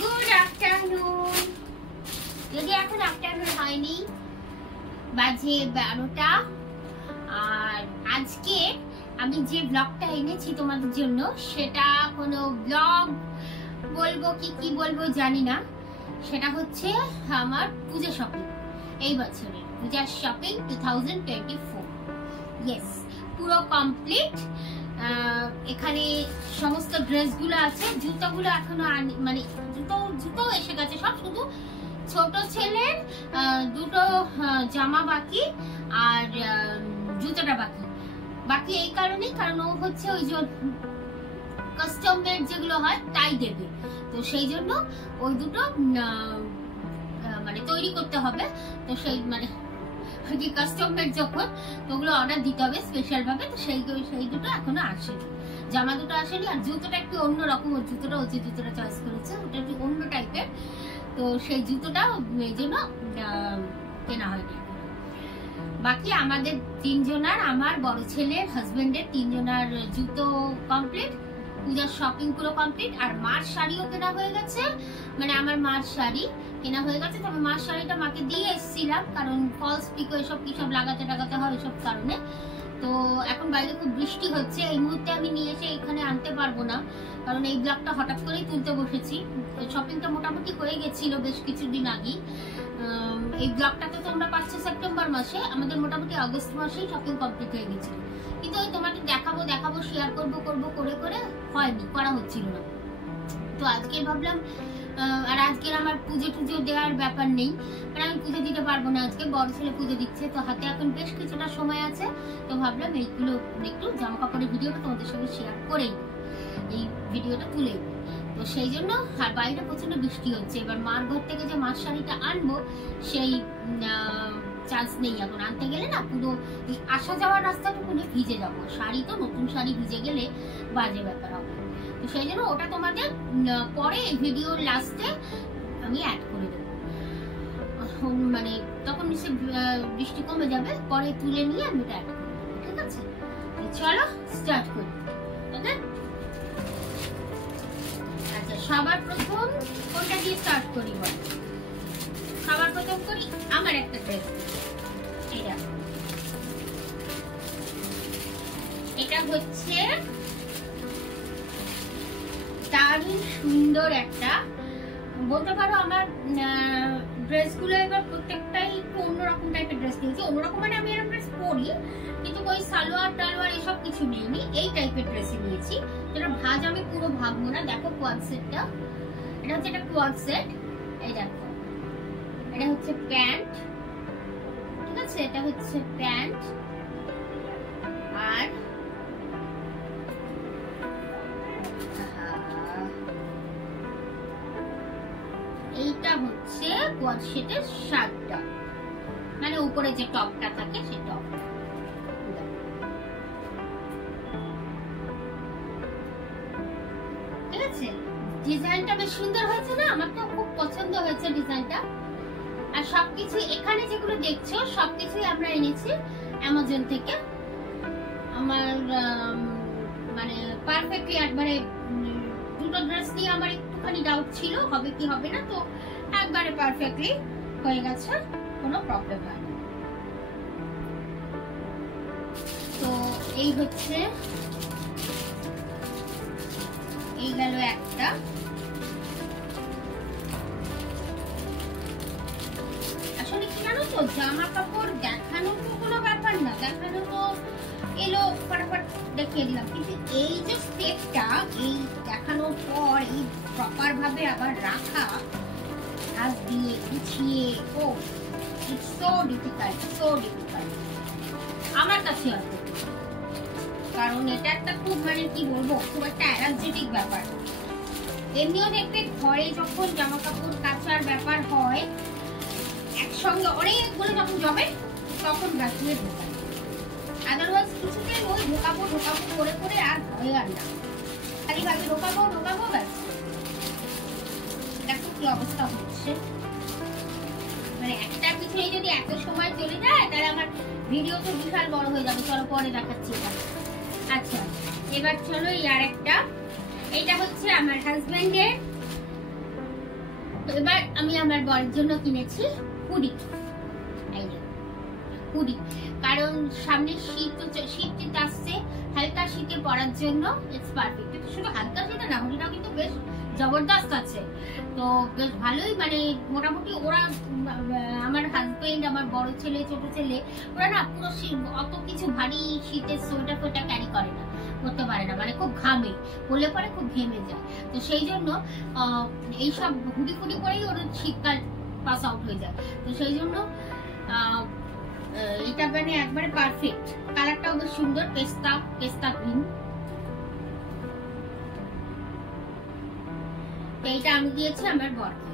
Good afternoon. যদি এখন afternoon হয়নি, বাজে 12টা। আর আজকে আমি যে ব্লগটা এনেছি তোমাদের জন্য, সেটা কোনো ব্লগ বলবো কি বলবো জানি না। সেটা হচ্ছে আমার পূজা শপিং, এই বছরের পূজার শপিং 2024। ইয়েস, পুরো কমপ্লিট। এখানে সমস্ত ড্রেসগুলো আছে, জুতোগুলো এখনো মানে জুতো এসে গেছে সব, শুধু ছোট ছেলের দুটো জামা বাকি আর জুতোটা বাকি এই কারণেই, কারণ ও হচ্ছে ওই যে কাস্টম মেড যেগুলো হয় তাই দেবে, তো সেই জন্য ওই দুটো মানে তৈরি করতে হবে। তো সেই মানে কাস্টম মেড যখন, তো ওগুলো অর্ডার দিতে হবে স্পেশাল ভাবে। তো সেই দুটো এখনো আসেনি, জামা দুটো আসেনি। আর জুতোটা একটু অন্যরকম, ওই জুতোটা ও যে জুতোটা চয়েস করেছে ওটা একটু অন্য টাইপের, তো সেই জুতোটা এই জন্য কেনা হয়নি। বাকি আমাদের তিনজনার, আমার বড় ছেলের, হাজবেন্ডের তিনজনার জুতো কমপ্লিট, পূজার শপিং পুরো কমপ্লিট। আর মার শাড়িও কেনা হয়ে গেছে, মানে আমার মার শাড়ি কেনা হয়ে গেছে। তবে মার শাড়িটা মাকে দিয়ে এসেছিলাম, কারণ ফলস পিকো এসব কি সব লাগাতে হয় এসব কারণে। তো এখন বাইরে খুব বৃষ্টি হচ্ছে, এই মুহূর্তে আমি নিয়ে এসে এখানে আনতে পারবো না, কারণ এই ব্লগটা হঠাৎ করেই তুলতে বসেছি। শপিংটা মোটামুটি হয়ে গেছিল বেশ কিছুদিন আগেই। এই ব্লগটা তো তোমরা পাচ্ছ সেপ্টেম্বর মাসে, আমাদের মোটামুটি আগস্ট মাসেই শপিং কমপ্লিট হয়ে গেছিল। কিন্তু ওই তোমাদের দেখাবো শেয়ার করবো করে হয়নি, করা হচ্ছিল না। তো আজকে ভাবলাম, আর আজকের আমার পুজো দেওয়ার ব্যাপার নেই, কারণ আমি পুজো দিতে পারবো না আজকে, বড় ছেলে পুজো দিচ্ছে, তো হাতে এখন বেশ কিছুটা সময় আছে। তো ভাবলাম এইগুলো একটু জামা কাপড়ের ভিডিওটা তোমাদের সঙ্গে শেয়ার করেই এই ভিডিওটা তুলে। তো সেই জন্য, আর বাইরে প্রচন্ড বৃষ্টি হচ্ছে। এবার মার ঘর থেকে যে মার শাড়িটা আনবো সেই চান্স নেই এখন, আনতে গেলে না পুরো আসা যাওয়ার রাস্তাটুকুনি ভিজে যাবো। শাড়ি তো নতুন শাড়ি ভিজে গেলে বাজে ব্যাপার হবে। তো সেই জন্য ওটা তোমাদের পরে ভিডিওর লাস্টে আমি অ্যাড করে দেবো, মানে তখন বৃষ্টি কমে যাবে, পরে তুলে নিয়ে আমি ওটা অ্যাড করে দেবো, ঠিক আছে? চলো স্টার্ট করি। ওকে, আচ্ছা, সবার প্রথম কোনটা দিয়ে স্টার্ট করি বল? সবার প্রথম করি আমার একটা ড্রেস। এটা হচ্ছে দারুণ সুন্দর একটা, বলতে পারো আমার ড্রেসগুলো এবার প্রত্যেকটাই একটু অন্যরকম টাইপের ড্রেস নিয়েছি। অন্যরকম মানে আমি এরকম ড্রেস পরি, কিন্তু ওই সালোয়ার টালোয়ার এসব কিছু নেইনি, এই টাইপের ড্রেসই নিয়েছি। যেটা ভাজ আমি পুরো ভাববো না। দেখো কোয়াড সেটটা, এটা হচ্ছে একটা কোয়াড সেট। এই দেখো, এটা হচ্ছে প্যান্ট, ঠিক আছে? এটা হচ্ছে প্যান্ট, আর এইটা হচ্ছে কোয়াড সেটের শার্টটা, মানে উপরে যে টপটা থাকে সেই টপ। ঠিক আছে, ডিজাইনটা বেশ সুন্দর হয়েছে না? আমার তো খুব পছন্দ হয়েছে ডিজাইনটা। আর সবকিছু এখানে যেগুলো দেখছো সবকিছুই আমরা এনেছি অ্যামাজন থেকে। আমার মানে পারফেক্টলি একবারে, দুটো ড্রেস নিয়ে আমার একটুখানি ডাউট ছিল হবে কি হবে না, তো একবারে পারফেক্টলি হয়ে গেছে, কোনো প্রবলেম হয় না। তো এই হচ্ছে, এই গেল একটা। আসলে কি জানো তো, জামা কাপড় দেখানো তো কোনো ব্যাপার না, দেখানো তো এলো ফটাফট দেখিয়ে দিলাম, কিন্তু এই যে স্টেপটা, এই দেখানোর পর এই প্রপার ভাবে আবার রাখা, হাত দিয়ে গুছিয়ে, ও ইটস সো ডিফিকাল্ট আমার কাছে আছে। কারণ এটা একটা খুব, মানে কি বলবো, খুব একটা এনার্জেটিক ব্যাপার। এমনিও দেখবে ঘরে যখন জামা কাপড় কাচার ব্যাপার হয়, একসঙ্গে অনেকগুলো যখন জমে, তখন গাছগুলো ঢোকায়। আদারওয়াইজ কিছুতে ওই ঢোকাবো করে আর হয়ে আর না, খালি ভাবে ঢোকাবো ব্যাস। দেখো কি অবস্থা হচ্ছে, মানে একটা পিছনে যদি এত সময় চলে যায় তাহলে আমার ভিডিও তো বিশাল বড় হয়ে যাবে। চলো পরে দেখাচ্ছি এটা। আচ্ছা, এবার চলো এই আরেকটা। এটা হচ্ছে আমার হাজবেন্ডের তো এবার আমি আমার বরের জন্য কিনেছি হুডি। এই যে হুডি, কারণ সামনে শীত আসছে, হালকা শীতে পরার জন্য ইটস পারফেক্ট। কিন্তু শুধু হালকা শীতে না, হুডিটাও কিন্তু বেশ জবরদস্ত আছে, তো বেশ ভালোই, মানে মোটামুটি ওরা আমার হাজবেন্ড, আমার বড় ছেলে, ছোট ছেলে, ওরা না পুরো অত কিছু ভারী শীতের সোয়েটার ফোয়েটার ক্যারি করে না, করতে পারে না, মানে খুব ঘামে, বলে পরে খুব ঘেমে যায়। তো সেই জন্য এইসব হুডি ফুডি পরেই ওরা শীতকাল পাস আউট হয়ে যায়। তো সেই জন্য এটা মানে একবারে পারফেক্ট। কালারটাও বেশ সুন্দর, পেস্তা গ্রিন। এইটা আমি দিয়েছি আমার বরকে।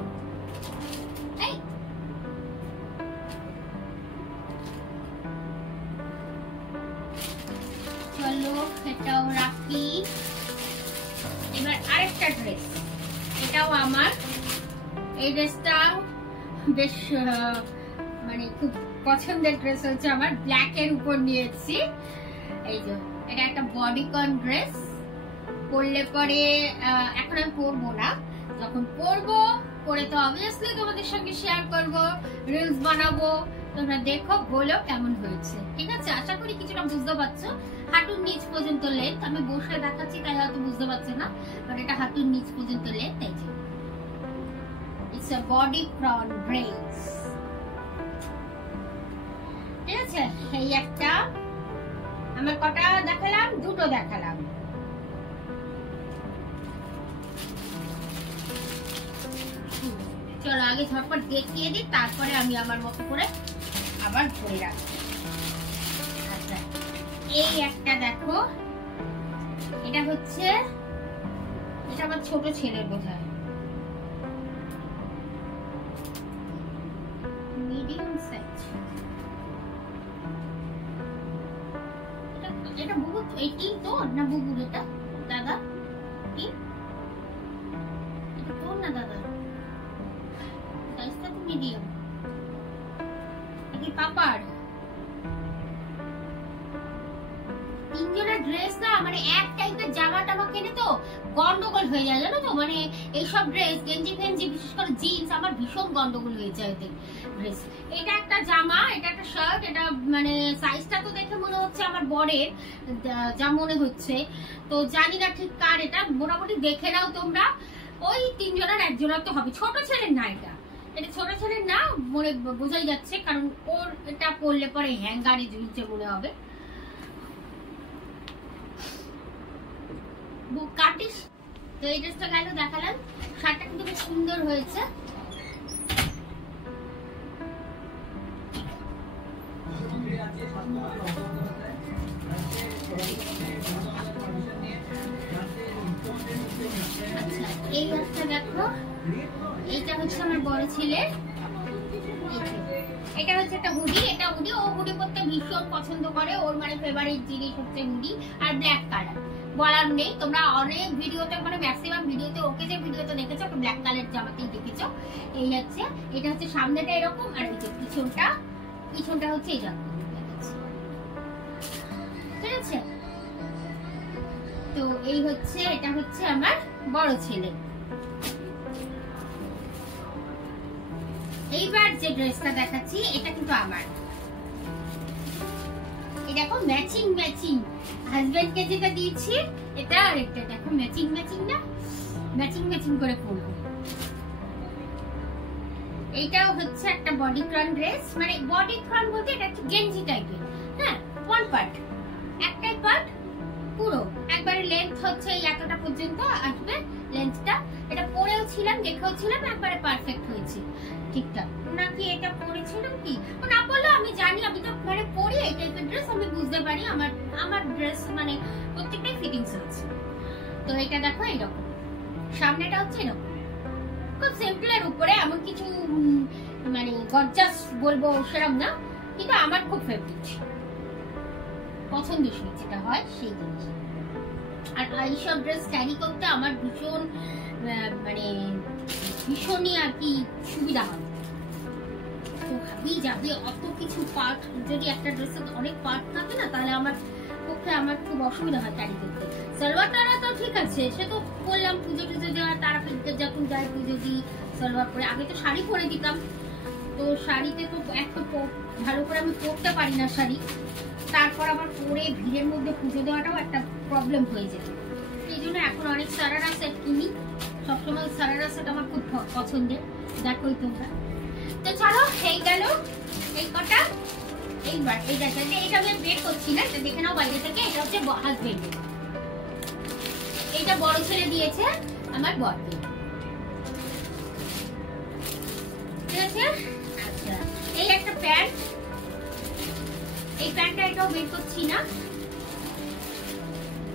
চলো এটাও রাখি। এবার আরেকটা ড্রেস, এটাও আমার। এই ড্রেসটা বেশ মানে খুব পছন্দের ড্রেস হচ্ছে আমার, ব্ল্যাক এর উপর নিয়েছি। এই যে এটা একটা বডিকন ড্রেস, পরলে পরে এখন আমি পরবো না, যখন পরবো পরে তো অবভিয়াসলি তোমাদের সঙ্গে শেয়ার করব, রিলস বানাবো, তোমরা দেখো বলো কেমন হয়েছে। ঠিক আছে, আশা করি কিছুটা বুঝতে পারছো। হাঁটুর নিচ পর্যন্ত লেন্থ, আমি বসে দেখাচ্ছি তাই হয়তো বুঝতে পারছো না, বাট এটা হাঁটুর নিচ পর্যন্ত লেন্থ। এই যে ইটস আ বডিকন ড্রেস। ঠিক আছে, এই একটা আমার কটা দেখালাম, দুটো দেখালাম। চলো আগে ঝটপট দেখিয়ে দিই, তারপরে আমি আমার মতো করে আবার ধরে রাখবো। আচ্ছা, এই একটা দেখো, এটা হচ্ছে, এটা আমার ছোট ছেলের বোধহয়, মিডিয়াম সাইজ। এটা বুবু, এইটি তো না বুবু, এটা দাদা কি, এটা তোর না দাদা, সাইজটা তো মিডিয়াম। এটা পাপার। তিনজনের ড্রেস না মানে এক টাইপের জামা টামা কিনে তো গন্ডগোল হয়ে যায়, জানো তো, মানে এইসব ড্রেস গেঞ্জি ফেঞ্জি, বিশেষ করে জিন্স, আমার ভীষণ গন্ডগোল হয়ে যায় এতে ড্রেস। এটা একটা জামা, এটা একটা শার্ট, এটা মানে সাইজটা তো দেখে মনে হচ্ছে আমার বরের, যা মনে হচ্ছে, তো জানি না ঠিক কার। এটা মোটামুটি দেখে নাও তোমরা, ওই তিনজনের একজনের তো হবে। ছোট ছেলের না, এটা ছোট ছেলের না, মনে বোঝাই যাচ্ছে, কারণ ওর এটা পরলে পরে হ্যাঙ্গারে ঝুলছে মনে হবে। কাটিস। তো এই ড্রেসটা গেল দেখালাম, শার্টটা কিন্তু বেশ সুন্দর হয়েছে। আচ্ছা, এই একটা দেখো, এইটা হচ্ছে আমার বড় ছেলে, এটা হচ্ছে একটা হুডি। এটা হুডি, ও হুডি পরতে ভীষণ পছন্দ করে, ওর মানে ফেভারিট জিনিস হচ্ছে হুডি আর ব্ল্যাক কালার। বলার নেই, তোমরা অনেক ভিডিওতে, মানে ম্যাক্সিমাম ভিডিওতে, ওকে যে ভিডিওতে দেখেছো ব্ল্যাক কালার জামাতেই দেখেছো। এই হচ্ছে, এটা হচ্ছে সামনেটা এরকম, আর এই যে পিছনটা হচ্ছে এই রকম। ঠিক আছে, তো এই হচ্ছে, এটা হচ্ছে আমার বড় ছেলে। এইবার যে ড্রেসটা দেখাচ্ছি এটা কিন্তু আমার, এই দেখো ম্যাচিং হাজবেন্ড কে যেটা দিয়েছি এটা, আর এটা দেখো ম্যাচিং না, ম্যাচিং করে পরবো। এইটাও হচ্ছে একটা বডিকন ড্রেস, মানে বডিকন বলতে এটা একটু গেঞ্জি টাইপের। হ্যাঁ, ওয়ান পার্ট, একটাই পার্ট, পুরো একবারে লেন্থ হচ্ছে এতটা পর্যন্ত আসবে লেন্থটা। এটা পরেও ছিলাম, দেখেও ছিলাম, একবারে পারফেক্ট হয়েছে ঠিকঠাক। নাকি এটা পরেছিলাম কি না পরলেও আমি জানি, আমি তো মানে পরি এই টাইপের ড্রেস, আমি বুঝতে পারি আমার ড্রেস মানে প্রত্যেকটাই ফিটিংস হচ্ছে। তো এটা দেখো এইরকম, সামনেটা হচ্ছে এরকম, খুব সিম্পলের উপরে, এমন কিছু মানে গর্জাস বলবো সেরকম না, কিন্তু আমার খুব ফেভারিট, পছন্দসই যেটা হয় সেই জিনিস। আর এইসব ড্রেস ক্যারি করতে আমার ভীষণই আর কি সুবিধা হয়। তো ভাবি যাবে অত কিছু পার্ট, যদি একটা ড্রেসে অনেক পার্ট থাকে না, তাহলে আমার পক্ষে খুব অসুবিধা হয় ক্যারি করতে। সালোয়ারটা তো ঠিক আছে, সে তো বললাম পুজো টুজো দেওয়া, তারাপীঠে যখন যাই পুজো দিই, সালোয়ার পরে। আগে তো শাড়ি পরে দিতাম, তো শাড়িতে তো এত ভালো করে আমি পরতে পারি না শাড়ি, তারপর আবার পরে ভিড়ের মধ্যে পুজো দেওয়াটাও একটা প্রবলেম হয়ে যেত। এই জন্য এখন অনেক সারারা সেট কিনি, সবসময় সারারা সেট আমার খুব পছন্দের, দেখোই তোমরা। তো চলো, এই গেল এই কটা। এইবার এইটা আমি বের করছি না, এটা দেখে নাও বাইরে থেকে। এটা হচ্ছে হাজবেন্ডের, এইটা বড় ছেলে দিয়েছে আমার বরকে, ঠিক আছে? আচ্ছা, এই একটা প্যান্ট, এই প্যান্টটা এটাও বের করছি না।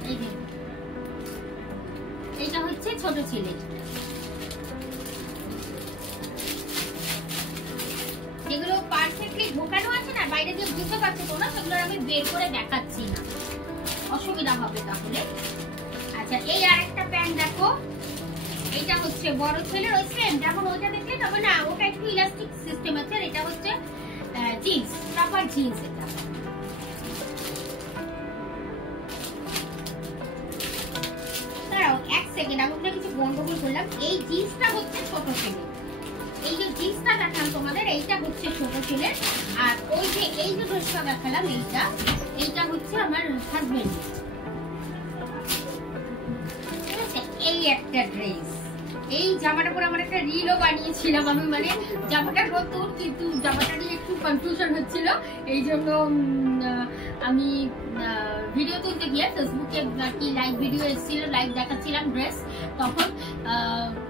এই যে এইটা হচ্ছে ছোট ছেলে, যেগুলো পারফেক্টলি ঢোকানো আছে না, বাইরে দিয়ে বুঝতে পারছো তোমরা, সেগুলো আমি বের করে দেখাচ্ছি না, অসুবিধা হবে তাহলে। আচ্ছা, এই আরেকটা প্যান্ট দেখো, এটা হচ্ছে বড় ছেলের, ওই সেম যেমন ওইটা দেখলে তবে না, ওটা একটু ইলাস্টিক সিস্টেম আছে, এটা হচ্ছে জিন্স, প্রপার জিন্স। এটা দাঁড়াও এক সেকেন্ড, আমি কিছু গন্ডগোল করলাম। এই জিন্সটা হচ্ছে ছোট ছেলে, এই যে জিন্সটা দেখালাম তোমাদের, এইটা হচ্ছে ছোট ছেলের। আর ওই যে এই যে ড্রেসটা দেখালাম, এইটা হচ্ছে আমার হাজবেন্ড। ঠিক আছে, এই একটা ড্রেস, এই জামাটা পরে আমার একটা রিলও বানিয়েছিলাম আমি, মানে জামাটা নতুন কিন্তু জামাটা নিয়ে একটু কনফিউশন হচ্ছিল, এই জন্য আমি ভিডিও তুলতে গিয়ে ফেসবুকে কি লাইভ ভিডিও এসেছিল, লাইভ দেখাচ্ছিলাম ড্রেস, তখন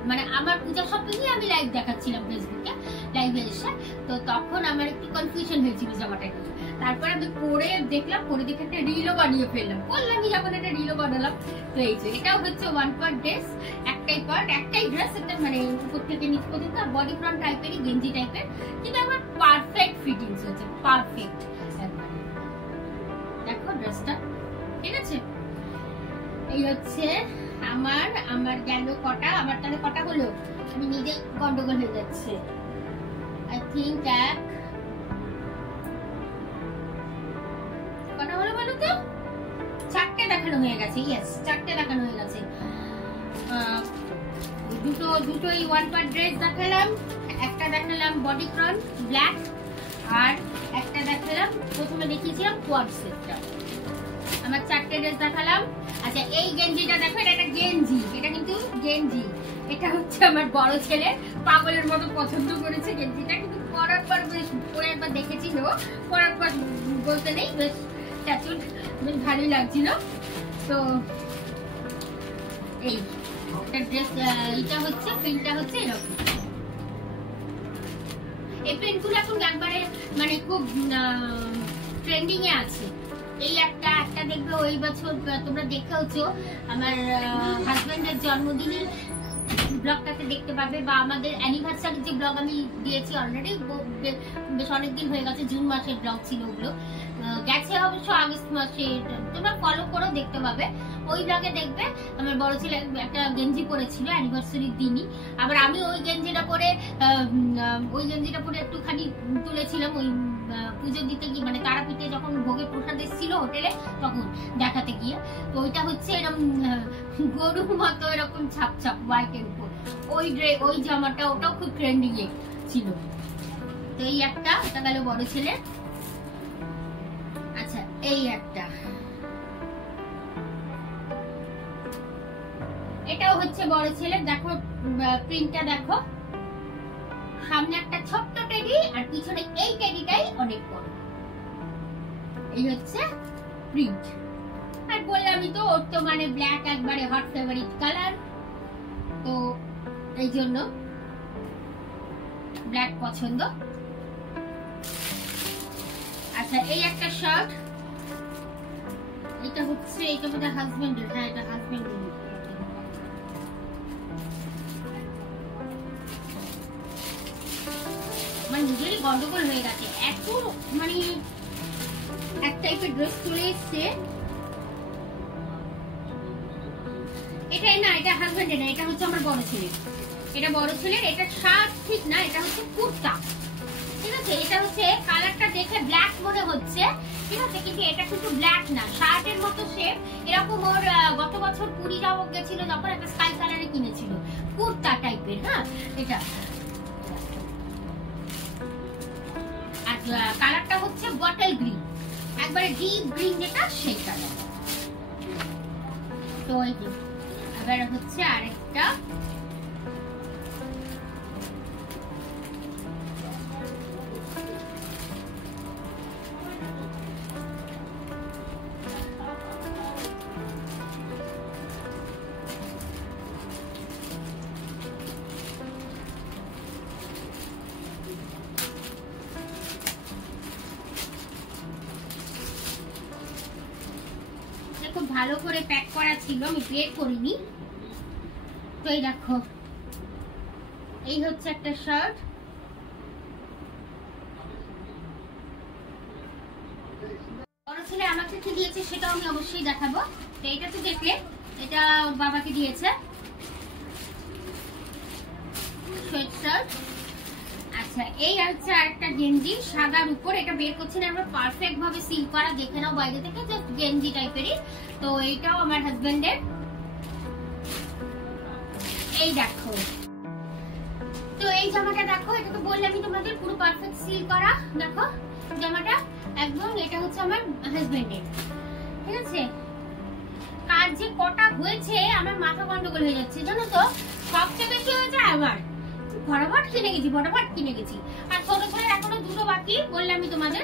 মানে আমার পূজা শপিংয়ে আমি লাইভ দেখাচ্ছিলাম ফেসবুকে লাইভে এসে, তো তখন আমার একটু কনফিউশন হয়েছিল জামাটা নিয়ে। তারপর আমি পরে দেখলাম, পরে দেখে একটা রিলও বানিয়ে ফেললাম, বললামই যখন একটা রিলও বানালাম। তো এই যে এটাও হচ্ছে ওয়ান পার্ট ড্রেস, একটাই ড্রেস, এটা মানে উপর থেকে নিচ পর্যন্ত বডি ফ্রন্ট টাইপেরই, গেঞ্জি টাইপের, কিন্তু আমার পারফেক্ট ফিটিংস হচ্ছে, পারফেক্ট একদম। দেখো ড্রেসটা, ঠিক আছে? এই হচ্ছে আমার গেল কটা, আমার তাহলে কটা হলো, আমি নিজে গন্ডগোল হয়ে যাচ্ছে। আই থিঙ্ক কটা হলো বলো তো? 4টে দেখানো হয়ে গেছে। ইয়েস, 4টে দেখানো হয়ে গেছে। দুটো এই ওয়ান পার্ট ড্রেস দেখালাম, একটা দেখালাম বডি ফ্রন্ট ব্ল্যাক, আর একটা দেখালাম প্রথমে দেখিয়েছিলাম কোয়াড সেটটা। আমার 4টে ড্রেস দেখালাম। আচ্ছা, এই গেঞ্জিটা দেখো, এটা একটা গেঞ্জি, এটা কিন্তু গেঞ্জি, এটা হচ্ছে আমার বড় ছেলে, পাগলের মতো পছন্দ করেছে গেঞ্জিটা, কিন্তু পরার পর বেশ পরে একবার দেখেছিল, পরার পর বলতে নেই, বেশ ট্যাচুড, বেশ ভালোই লাগছিল। তো এই ড্রেস, এটা হচ্ছে প্রিন্টটা হচ্ছে এরকম। এই প্রিন্টগুলো এখন একবারে মানে খুব ট্রেন্ডিং এ আছে। এই একটা দেখবে ওই বছর তোমরা দেখেওছো, আমার হাজবেন্ডের জন্মদিনের ব্লগটাতে দেখতে পাবে, বা আমাদের অ্যানিভার্সারি যে ব্লগ আমি দিয়েছি অলরেডি, বেশ অনেকদিন হয়ে গেছে, জুন মাসের ব্লগ ছিল ওগুলো, গেছে অবশ্য আগস্ট মাসে, তোমরা ফলো করো দেখতে পাবে। ওই ব্লগে দেখবে আমার বড় ছেলে একটা গেঞ্জি পরেছিল অ্যানিভার্সারির দিনই, আবার আমি ওই গেঞ্জিটা পরে একটুখানি তুলেছিলাম ওই পুজো দিতে গিয়ে, মানে তারাপীঠে যখন ভোগের প্রসাদ এসেছিল হোটেলে, তখন দেখাতে গিয়ে। তো ওইটা হচ্ছে এরকম গরুর মতো এরকম ছাপ হোয়াইটের উপর, ওই জামাটা, ওটাও খুব ট্রেন্ডিং এ ছিল। তো এই একটা, এটা গেল বড় ছেলে। আচ্ছা, এই একটা, এটাও হচ্ছে বড় ছেলে। দেখো প্রিন্টটা দেখো, সামনে একটা ছোট্ট টেডি আর পিছনে এই টেডিটাই অনেক বড়, এই হচ্ছে প্রিন্ট। আর বললামই তো, ওর তো মানে ব্ল্যাক একবারে হট ফেভারিট কালার, তো এই জন্য ব্ল্যাক পছন্দ। আচ্ছা, এই একটা শার্ট, এটা হচ্ছে, এটা বোধ হয় হাজবেন্ডের, হ্যাঁ এটা হাজবেন্ডের। মানে নিজেরই গন্ডগোল হয়ে গেছে, এত মানে এক টাইপের ড্রেস চলে এসছে। এটা না, এটা হাজবেন্ডের না, এটা হচ্ছে আমার বড় ছেলের, এটা বড় ছেলের। এটা শার্ট ঠিক না, এটা হচ্ছে কুর্তা, ঠিক আছে? এটা হচ্ছে কালারটা দেখে ব্ল্যাক মনে হচ্ছে, ঠিক আছে, কিন্তু এটা কিন্তু ব্ল্যাক না, শার্টের মতো শেপ। এরকম ওর গত বছর পুরী যাওয়া গেছিল যখন, একটা স্কাই কালারে কিনেছিল, কুর্তা টাইপ টাইপের। হ্যাঁ, এটা আর কালারটা হচ্ছে বটল গ্রিন, একবারে ডিপ গ্রিন যেটা সেই কালার। তো এই যে এবার হচ্ছে আরেকটা, খুব ভালো করে প্যাক করা ছিল, আমি বের করিনি। তো এই দেখো, এই হচ্ছে একটা শার্ট, বড় ছেলে আমাকে কি দিয়েছে সেটা আমি অবশ্যই দেখাবো। তো এটা তো দেখলে, এটা ওর বাবাকে দিয়েছে সোয়েট শার্ট। আচ্ছা, এই হচ্ছে আরেকটা গেঞ্জি সাদার উপর, এটা বের করছি না আমরা, পারফেক্ট ভাবে সিল করা, দেখে নাও বাইরে থেকে, জাস্ট গেঞ্জি টাইপেরই। তো এইটাও আমার হাজবেন্ডের। এই দেখো, তো এই জামাটা দেখো, এটা তো বললামই তোমাদের পুরো পারফেক্ট সিল করা। দেখো জামাটা একদম, এটা হচ্ছে আমার হাজবেন্ডের। ঠিক আছে, কার যে কটা হয়েছে আমার মাথা গন্ডগোল হয়ে যাচ্ছে জানো তো, সবচেয়ে বেশি হয়েছে আমার, ফটাফট কিনে গেছি, ফটাফট কিনে গেছি। আর ছোট ছেলের এখনো দুটো বাকি, বললামই তোমাদের,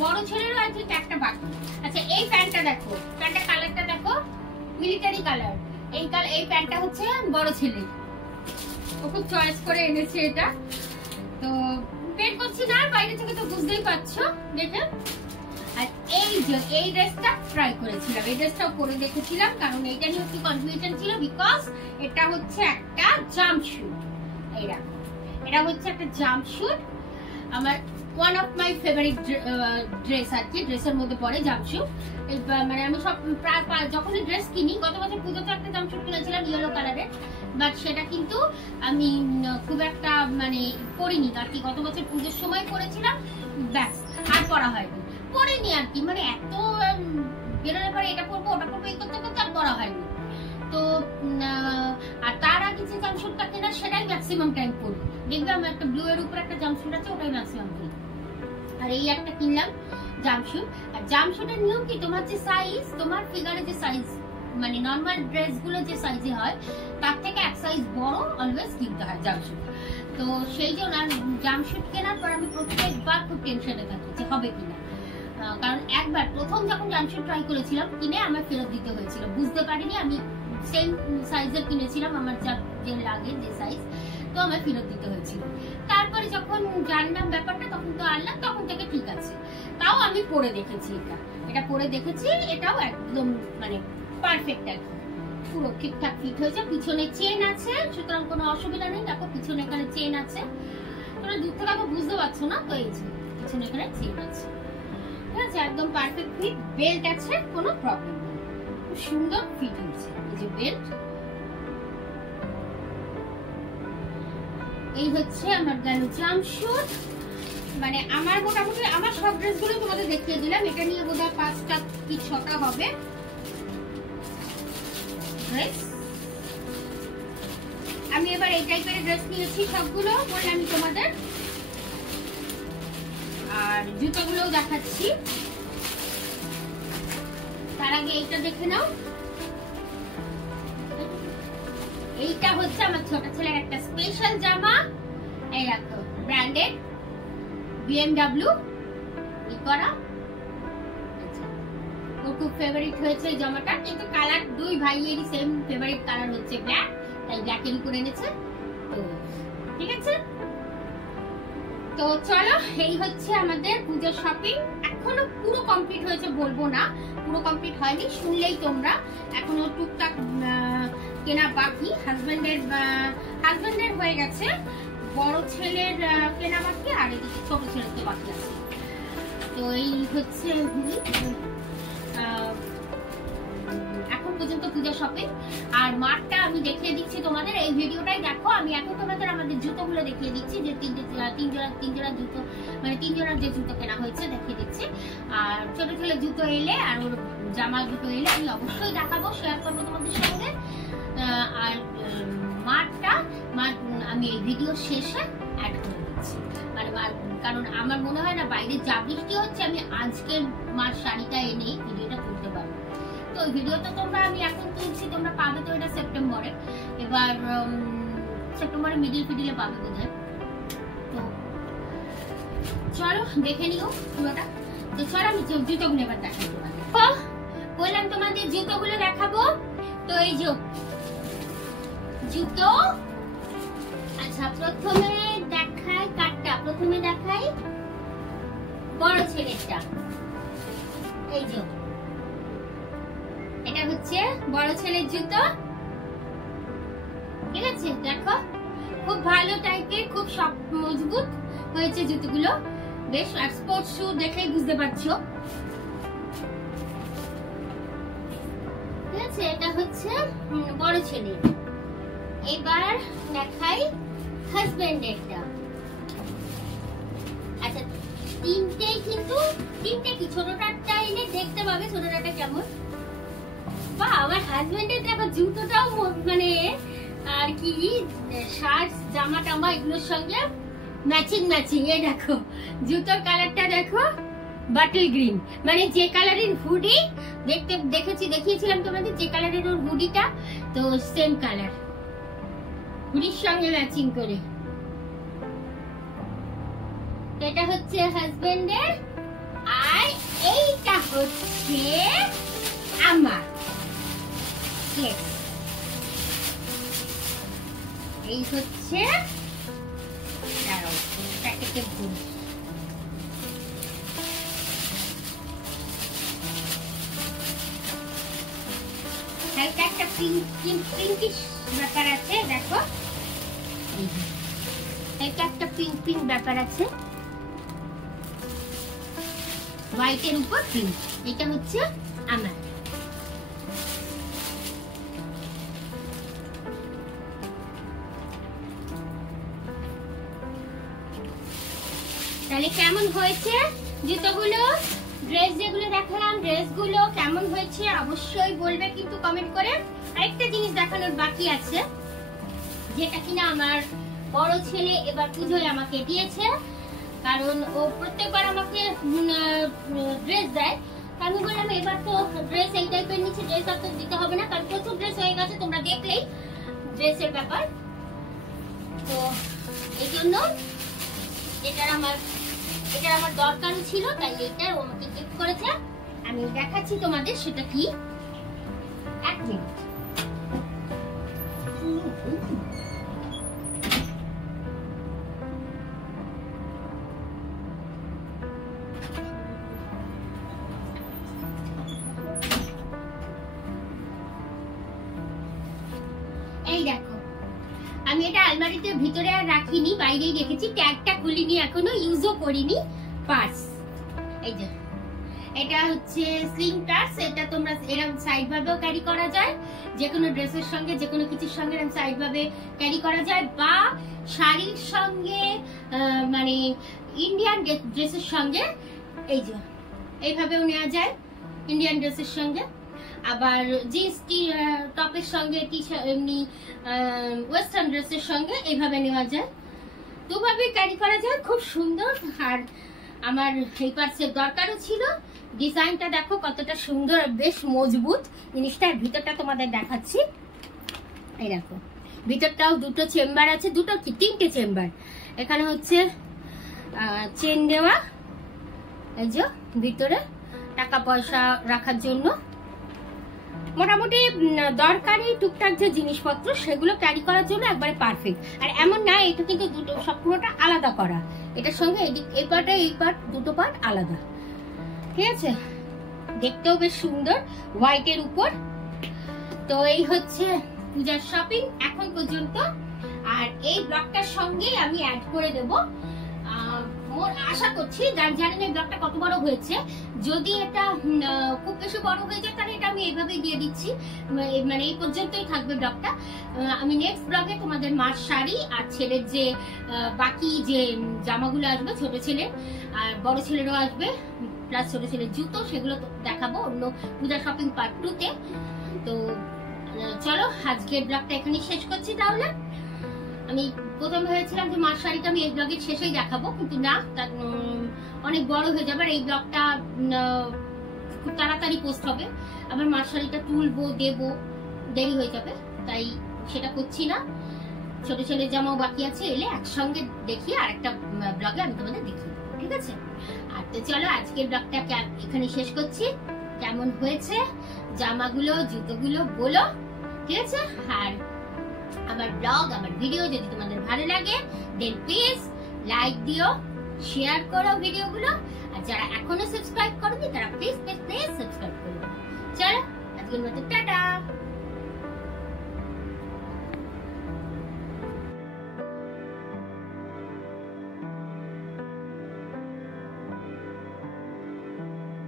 বড় ছেলেরও আর কি একটা বাকি। আচ্ছা, এই প্যান্টটা দেখো, প্যান্টটা কালারটা দেখো, মিলিটারি কালার। এই প্যান্টটা হচ্ছে বড় ছেলের, ও খুব চয়েস করে এনেছে এটা। তো বের করছি না, বাইরে থেকে তো বুঝতেই পারছো দেখে। আর এই যে এই ড্রেসটা ট্রাই করেছিলাম, এই ড্রেসটাও পরে দেখেছিলাম, কারণ এইটা নিয়ে একটু কনফিউশন ছিল, বিকজ এটা হচ্ছে একটা জাম্পস্যুট। এটা হচ্ছে একটা জাম্পস্যুট, আমার one of my favourite dress আর কি, ড্রেসের মধ্যে পড়ে জাম্পস্যুট। মানে আমি সব প্রায় যখনই ড্রেস কিনি, গত বছর পুজোতে একটা জাম্পস্যুট কিনেছিলাম ইয়েলো কালারের, বাট সেটা কিন্তু আমি খুব একটা মানে পরিনি আর কি, গত বছর পুজোর সময় পরেছিলাম, ব্যাস আর পরা হয়নি, পরিনি আর কি, মানে এত বেরোলে পরে এটা পরবো ওটা পরবো এই করতে করতে আর পরা হয়নি। তো আর তার আগে যে জাম্পস্যুটটা কেনা সেটাই ম্যাক্সিমাম টাইম পরি, দেখবে আমার একটা ব্লু এর উপর একটা জাম্পস্যুট আছে, ওটাই ম্যাক্সিমাম পরি। আর এই একটা কিনলাম জাম্পস্যুট। আর জাম্পস্যুটের নিয়ম কি, তোমার যে সাইজ, তোমার ফিগারে যে সাইজ, মানে নর্মাল ড্রেস গুলো যে সাইজে হয় তার থেকে এক সাইজ বড় অলওয়েজ কিনতে হয় জাম্পস্যুট। তো সেই জন্য জাম্পস্যুট কেনার পর আমি প্রত্যেকবার খুব টেনশনে থাকি যে হবে কিনা, কারণ একবার প্রথম যখন জাম্পস্যুট ট্রাই করেছিলাম কিনে আমার ফেরত দিতে হয়েছিল, বুঝতে পারিনি, আমি সেম সাইজের কিনেছিলাম আমার যে লাগে যে সাইজ, তো আমার ফেরত দিতে হয়েছিল। তারপরে যখন জানলাম ব্যাপারটা তখন তো আনলাম, তখন থেকে ঠিক আছে। তাও আমি পরে দেখেছি, এটা পরে দেখেছি, এটাও একদম মানে পারফেক্ট, একদম পুরো ঠিকঠাক ফিট হয়েছে। পিছনে চেন আছে, সুতরাং কোনো অসুবিধা নেই। দেখো পিছনে এখানে চেন আছে, তোমরা দূর থেকে আবার বুঝতে পারছো না, তো এই যে পিছনে এখানে চেন আছে, ঠিক আছে, একদম পারফেক্ট ফিট। বেল্ট আছে, কোনো প্রবলেম নেই, খুব সুন্দর ফিট হয়েছে। এই যে বেল্ট, এই হচ্ছে আমার গেল জাম্পস্যুট। মানে আমার মোটামুটি আমার সব ড্রেসগুলো তোমাদের দেখিয়ে দিলাম, এটা নিয়ে বোধহয় 5টা কি 6টা হবে ড্রেস। আমি এবার এই টাইপের ড্রেস নিয়েছি সবগুলো, বললাম তোমাদের। আর জুতোগুলোও দেখাচ্ছি, তার আগে এইটা দেখে নাও। এইটা হচ্ছে আমার ছোট ছেলের একটা স্পেশাল জামা, এই দেখো ব্র্যান্ডেড BMW করা, ওর খুব ফেভারিট হয়েছে এই জামাটা, কিন্তু কালার দুই ভাইয়েরই সেম ফেভারিট কালার হচ্ছে ব্ল্যাক, তাই ব্ল্যাকেরই করে এনেছে। তো ঠিক আছে, তো চলো, এই হচ্ছে আমাদের পুজোর শপিং। এখনো পুরো কমপ্লিট হয়েছে বলবো না, পুরো কমপ্লিট হয়নি, শুনলেই তোমরা। এখনো টুকটাক কেনা বাকি, হাজবেন্ডের হয়ে গেছে, বড় ছেলের কেনা বাকি, আর এদিকে ছোট ছেলের তো বাকি আছে। তো এই হচ্ছে এখন পর্যন্ত পূজা শপিং। আর মাঠটা আমি দেখিয়ে দিচ্ছি তোমাদের, এই ভিডিওটাই দেখো। আমি এখন তোমাদের আমাদের জুতোগুলো দেখিয়ে দিচ্ছি, যে তিন জোড়া জুতো, মানে 3 জোড়ার যে জুতো কেনা হয়েছে দেখিয়ে দিচ্ছি। আর ছোট ছেলে জুতো এলে আর ওর জামা জুতো এলে আমি অবশ্যই দেখাবো, শেয়ার করবো তোমাদের সঙ্গে। আর আমি এই ভিডিও শেষে অ্যাড করে দিচ্ছি। মানে কারণ আমার মনে হয় না বাইরে যা বৃষ্টি হচ্ছে আমি আজকের মার শাড়িটা এনে ভিডিওটা তুলতে পারবো। তো ওই ভিডিওটা তোমরা আমি এখন তুলছি, তোমরা পাবে তো এটা সেপ্টেম্বরে, এবার সেপ্টেম্বরের মিডিল ফিডিলে পাবে বোধহয়। তো চলো দেখে নিও পুরোটা। তো চলো আমি জুতোগুলো এবার দেখাই তোমাদের। বললাম তোমাদের জুতোগুলো দেখাবো। তো এই যে জুতো, আচ্ছা প্রথমে দেখাই কাটটা, প্রথমে দেখাই বড় ছেলেটা। এই যে এটা হচ্ছে বড় ছেলের জুতো, ঠিক আছে? দেখো খুব ভালো টাইপের, খুব শক্ত মজবুত হয়েছে জুতোগুলো, বেশ। আর স্পোর্টস শু দেখেই বুঝতে পারছো, ঠিক আছে? এটা হচ্ছে বড় ছেলে। এবার দেখাই হাজবেন্ডেরটা। আচ্ছা তিনটেই কিন্তু, তিনটে কি ছোটটারটা এনে দেখতে পাবে ছোটটাটা কেমন। বা আমার হাজবেন্ডের দেখো জুতোটাও মানে আর কি শার্ট জামা টামা এগুলোর সঙ্গে ম্যাচিং ম্যাচিং। এই দেখো জুতোর কালারটা দেখো বাটল গ্রিন, মানে যে কালারের হুডি দেখিয়েছিলাম তোমাদের, যে কালারের ওর হুডিটা, তো সেম কালার হুডির সঙ্গে ম্যাচিং করে। এটা হচ্ছে হাজবেন্ডের, আর এইটা হচ্ছে আমার। এই হচ্ছে প্যাকেটের ভুল। হালকা একটা পিঙ্কিশ ব্যাপার আছে, দেখো এটা একটা পিঙ্ক ব্যাপার আছে, হোয়াইটের উপর পিঙ্ক। এটা হচ্ছে আমার। তাহলে কেমন হয়েছে জুতোগুলো? ড্রেস যেগুলো দেখালাম, ড্রেসগুলো কেমন হয়েছে অবশ্যই বলবে কিন্তু কমেন্ট করে। আরেকটা জিনিস দেখানোর বাকি আছে, যেটা কিনা আমার বড় ছেলে এবার পুজোয় আমাকে দিয়েছে, কারণ ও প্রত্যেকবার আমাকে ড্রেস দেয়। আমি বললাম এবার তো ড্রেস এই টাইপের নিচে ড্রেস আর তো দিতে হবে না, কারণ প্রচুর ড্রেস হয়ে গেছে, তোমরা দেখলেই ড্রেসের ব্যাপার। তো এই জন্য এটার আমার দরকারও ছিল, তাই এটা ও আমাকে গিফট করেছে। আমি দেখাচ্ছি তোমাদের সেটা কি। এক মিনিট। এই দেখো আমি এটা আলমারিতে ভিতরে আর রাখিনি, বাইরেই রেখেছি, ট্যাগটা খুলিনি এখনো, ইউজও করিনি। পার্স, এই যে এটা হচ্ছে স্লিং পার্স। এটা তোমরা এরকম সাইড ভাবেও ক্যারি করা যায়, যে কোনো ড্রেসের সঙ্গে, যে কোনো কিছুর সঙ্গে এরকম সাইড ভাবে ক্যারি করা যায়, বা শাড়ির সঙ্গে, মানে ইন্ডিয়ান ড্রেসের সঙ্গে এই যে এইভাবেও নেওয়া যায় ইন্ডিয়ান ড্রেসের সঙ্গে। আবার জিন্স টপের সঙ্গে, টি শার্ট, এমনি ওয়েস্টার্ন ড্রেসের সঙ্গে এইভাবে নেওয়া যায়, দুভাবে ক্যারি করা যায়, খুব সুন্দর। আর আমার এই পার্সের দরকারও ছিল। ডিজাইনটা দেখো কতটা সুন্দর, বেশ মজবুত জিনিসটার। ভিতরটা তোমাদের দেখাচ্ছি, এই দেখো ভিতরটাও দুটো চেম্বার আছে, দুটো কি তিনটে চেম্বার। এখানে হচ্ছে চেন দেওয়া, এই যে ভিতরে টাকা পয়সা রাখার জন্য, মোটামুটি দরকারি টুকটাক যে জিনিসপত্র সেগুলো ক্যারি করার জন্য একবারে পারফেক্ট। আর এমন না, এটা কিন্তু দুটো সব পুরোটা আলাদা করা, এটার সঙ্গে এই পার্টে এই পার্ট, দুটো পার্ট আলাদা, ঠিক আছে? দেখতেও বেশ সুন্দর, হোয়াইটের উপর। তো এই হচ্ছে পূজার শপিং এখন পর্যন্ত। আর এই ব্লগটার সঙ্গে আমি অ্যাড করে দেবো, আশা করছি, জানি না ব্লগটা কত বড় হয়েছে, যদি এটা খুব বেশি বড় হয়ে যায় তাহলে এটা আমি এইভাবেই দিয়ে দিচ্ছি, মানে এই পর্যন্তই থাকবে ব্লগটা। আমি নেক্সট ব্লগে তোমাদের মার শাড়ি আর ছেলের যে বাকি যে জামাগুলো আসবে, ছোট ছেলে আর বড় ছেলেরও আসবে, প্লাস ছোট ছেলের জুতো, সেগুলো দেখাবো অন্য পূজা শপিং পার্ট 2-তে। তো চলো আজকের ব্লগটা এখানেই শেষ করছি তাহলে। আমি প্রথমে ভেবেছিলাম যে মার শাড়িটা আমি এই ব্লগের শেষেই দেখাবো, কিন্তু না, অনেক বড় হয়ে যাবে। আর এই ব্লগটা খুব তাড়াতাড়ি পোস্ট হবে, আবার মার শাড়িটা তুলবো দেবো, দেরি হয়ে যাবে, তাই সেটা করছি না। ছোট ছেলের জামাও বাকি আছে, এলে একসঙ্গে দেখিয়ে আরেকটা ব্লগে আমি তোমাদের দেখিয়ে দেবো, ঠিক আছে? আর তো চলো আজকের ব্লগটা এখানে শেষ করছি। কেমন হয়েছে জামাগুলো, জুতোগুলো বলো, ঠিক আছে? আর আমার ব্লগ, আমার ভিডিও যদি তোমাদের ভালো লাগে দেন প্লিজ লাইক দিও, শেয়ার করো ভিডিওগুলো। আর যারা এখনো সাবস্ক্রাইব করোনি তারা প্লিজ সাবস্ক্রাইব করো। চলো আজকের মতো টাটা।